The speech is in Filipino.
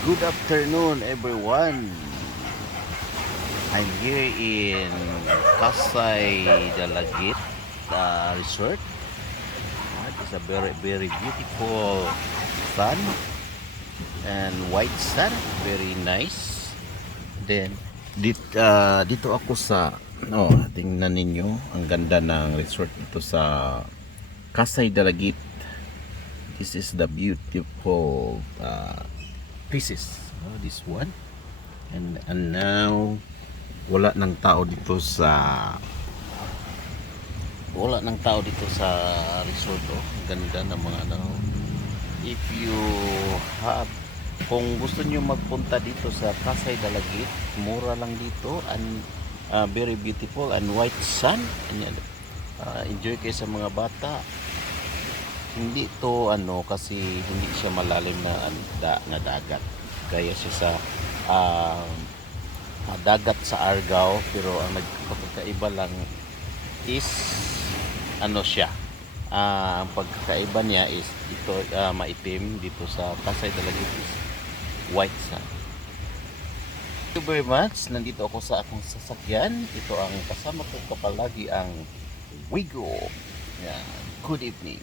Good afternoon, everyone. I'm here in Kasay Dalagit Resort. It's a very beautiful sun and white sun, very nice. Then dito ako sa tingnan ninyo ang ganda ng resort dito sa Kasay Dalagit. This is the beautiful pieces. This one. And now wala nang tao dito sa resort. Ang ganda ng mga if you have, kung gusto niyo magpunta dito sa Kasay Dalagit, mura lang dito and very beautiful and white sun. Enjoy kayo sa mga bata. Hindi to kasi hindi siya malalim na dagat, gaya siya sa dagat sa Argao, pero ang nagpagkaiba lang is siya, ang pagkakaiba niya is dito maitim, dito sa Pasay Dalagit is white sun. Thank you very much. Nandito ako sa akong sasakyan. Ito ang kasama ko kapalagi, ang Wigo. Good evening.